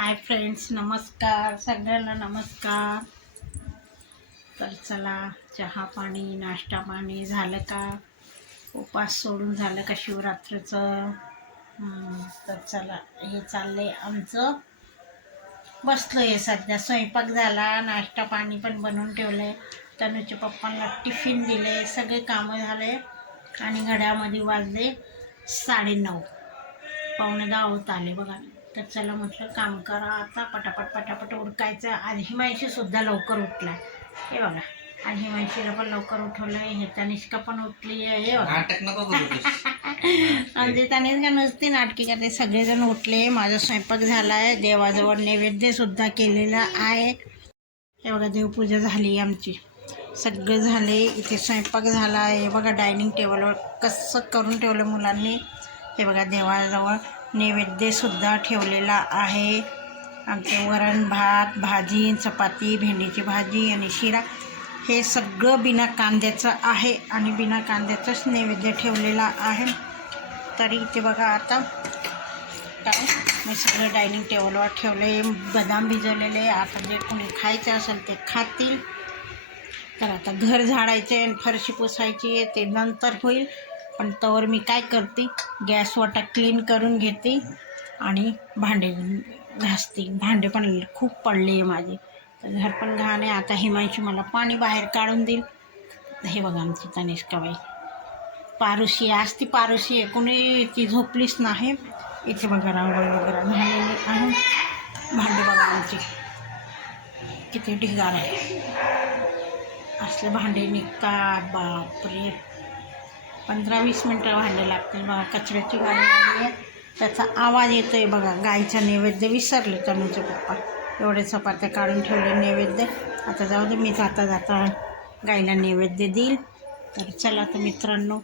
Hi friends नमस्कार सगळ्यांना नमस्कार. तर चला चहा पाणी नाश्ता पाणी झालं का? उपास सोडून झालं का शिवरात्रीचं? तर चला हे चाललंय आमचं. बसलो आहे सध्या स्वयंपाक झाला नाश्ता पाणी पण बनवून ठेवलं आहे तनुच्या पप्पांना टिफिन दिले सगळे कामं झाले आणि घड्यामध्ये वाजले साडेनऊ. पावणे दहा होत आले बघा. तर चला म्हटलं काम करा आता पटापट पटापट उरकायचं. आज हिमांशी सुद्धा लवकर उठलाय हे बघा. आज हिमांशीला पण लवकर उठवलं आहे हे तनिष्का पण उठली आहे. हे म्हणजे तनिष्का नुसती नाटकी करते. सगळेजण उठले. माझा स्वयंपाक झाला आहे देवाजवळ नैवेद्य सुद्धा केलेला आहे. हे बघा देवपूजा झाली आमची. सगळे झाले. इथे स्वयंपाक झाला. आहे बघा डायनिंग टेबलवर कसं करून ठेवलं मुलांनी. हे बघा देवाजवळ. नैवेद्यसुद्धा ठेवलेला आहे. आमचे वरण भात भाजी चपाती भेंडीची भाजी आणि शिरा हे सगळं बिना कांद्याचं आहे आणि बिना कांद्याचंच नैवेद्य ठेवलेला आहे. तरी इथे बघा आता काय? मी सगळं डायनिंग टेबलवर ठेवले बदाम भिजवलेले. आता जे कोणी खायचं असेल ते खातील. तर आता घर झाडायचे आणि फरशी पुसायची आहे ते नंतर होईल. पण तवर मी काय करते गॅस वाटा क्लीन करून घेते आणि भांडे घासते. भांडे पण खूप पडले आहे माझे. तर घर पण घाण आहे. आता हिमांशी मला पाणी बाहेर काढून देईल. हे बघा आमची तनिष्काबाई. पारुशी आहे. आज ती पारुशी आहे. कोणी ती झोपलीच नाही. इथे बघा रांगोळी वगैरे झालेली आहे. भांडी बघा आमची. किती ढिगार आहे. असले भांडे निघतात. बापरे. पंधरा वीस मिनटं भांडे लागतील. बघा कचऱ्याची गाडी आली आहे. त्याचा आवाज येतो आहे बघा. गाईचा नैवेद्य विसरले तनुचे पप्पा. एवढे चपात्या काढून ठेवले नैवेद्य. आता जाऊ दे मी जाता जाता गाईला नैवेद्य देईल. तर चला तर मित्रांनो.